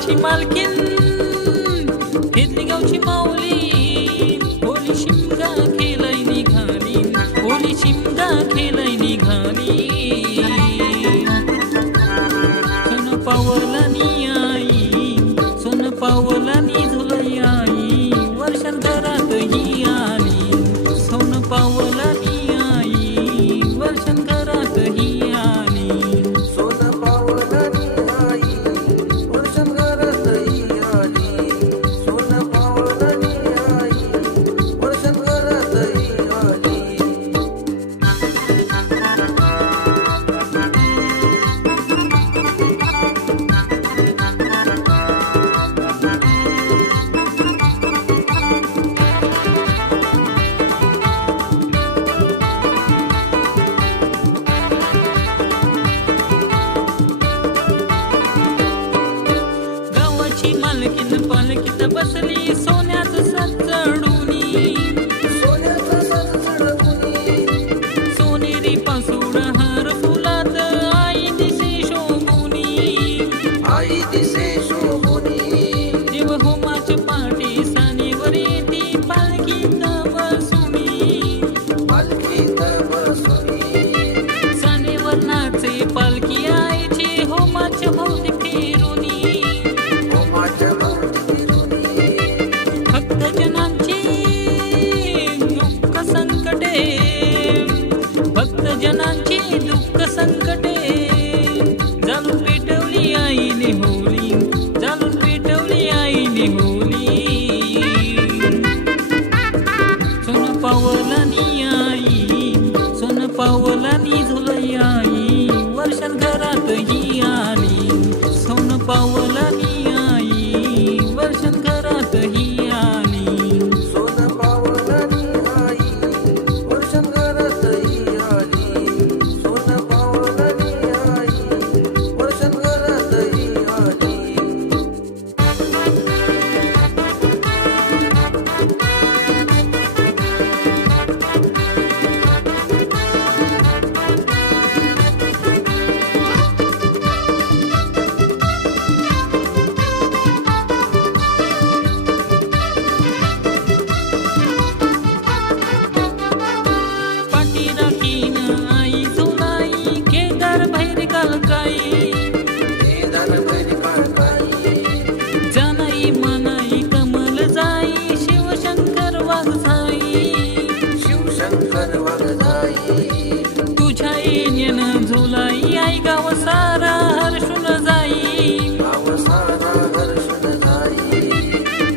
गावाची मालकीन घेतली गावची माऊली होली शिमगा खेळाय निघाली होली शिमगा खेळाय निघाली सोन पावला नी आई सोन पावला नी झुलई आई वर्षात घरात ही आली सोन पावला नी आई वर्षात घरात ही आली पालकीत बसली सोन्याच सचडूनी सोनेरी पासूड हार फुलात आई दिसे शोभुनी देव होमाच्या पाठी सानीवर येती पालकीत बसुनी सानेवर नाचे पालखी आईची होमाच्या भोवती फिरुनी भक्तजनांची दुःख संकटे जाळून पेटवली आईने होली जाळून पेटवली आईने होली सोन पावला नी आई सोन पावला नी झुलई आई वर्षात घरात ही आली सोन पावला नी आई वर्षात घरात ही आली जानाई मनाई कमल जाई शिवशंकर वागजाई तुझ्या येण्यान झुलाई आई गाव सारा हर्षुन जाई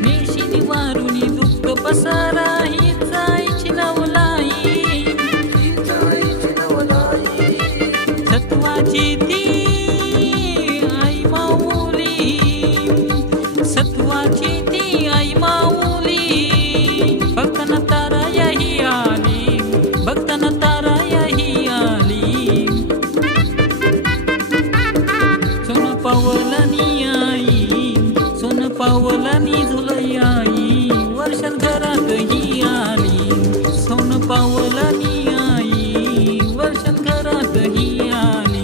नेशिनी वारुनी दुःख पसारा ही जायची नवलाई सत्वाची ती सत्वाची ती आई माऊली भक्तना तारा यही आली भक्तना तारा यही आली सोन पावला नी आई सोन पावला नी झुलई आई वर्षात घरात ही आली सोन पावला नी आई वर्षात घरात ही आली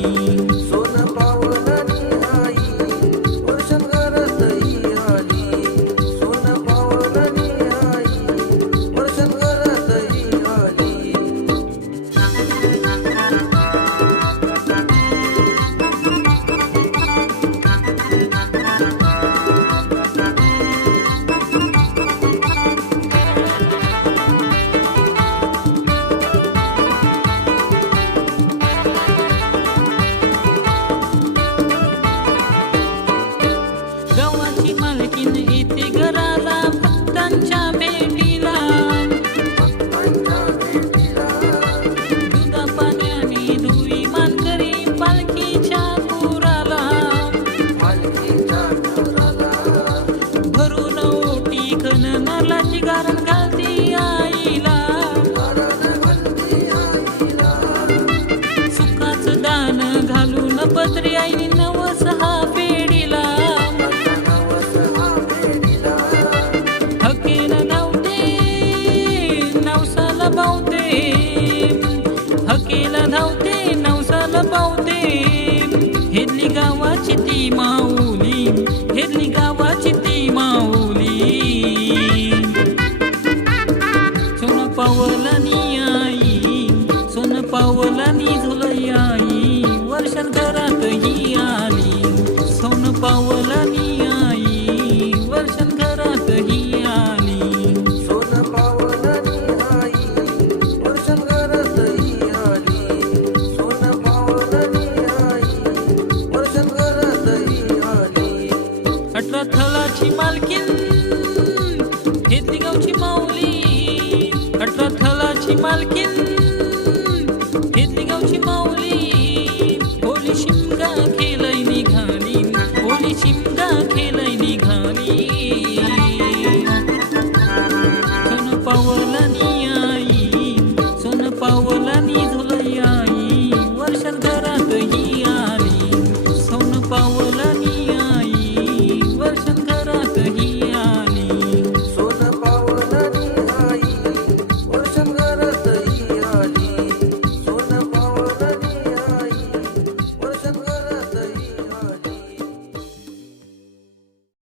मालकीन येते घराला भक्तांच्या भेटीला दुधा पाण्याने धुई मानकरी पालखीच्या पुराला भरून ओटी खणनालाची गारण घालती आईला सुखाचं दान घालून पत्री आईने नवस हा फेडीला हकेला धावते नवसाला पावते हेरली गावाची ती माऊली हेरली मालकीन, घेतली गावची माऊली 18 थलाची मालकीन, घेतली गावची माऊली, होली शिमगा केलंय निघाली.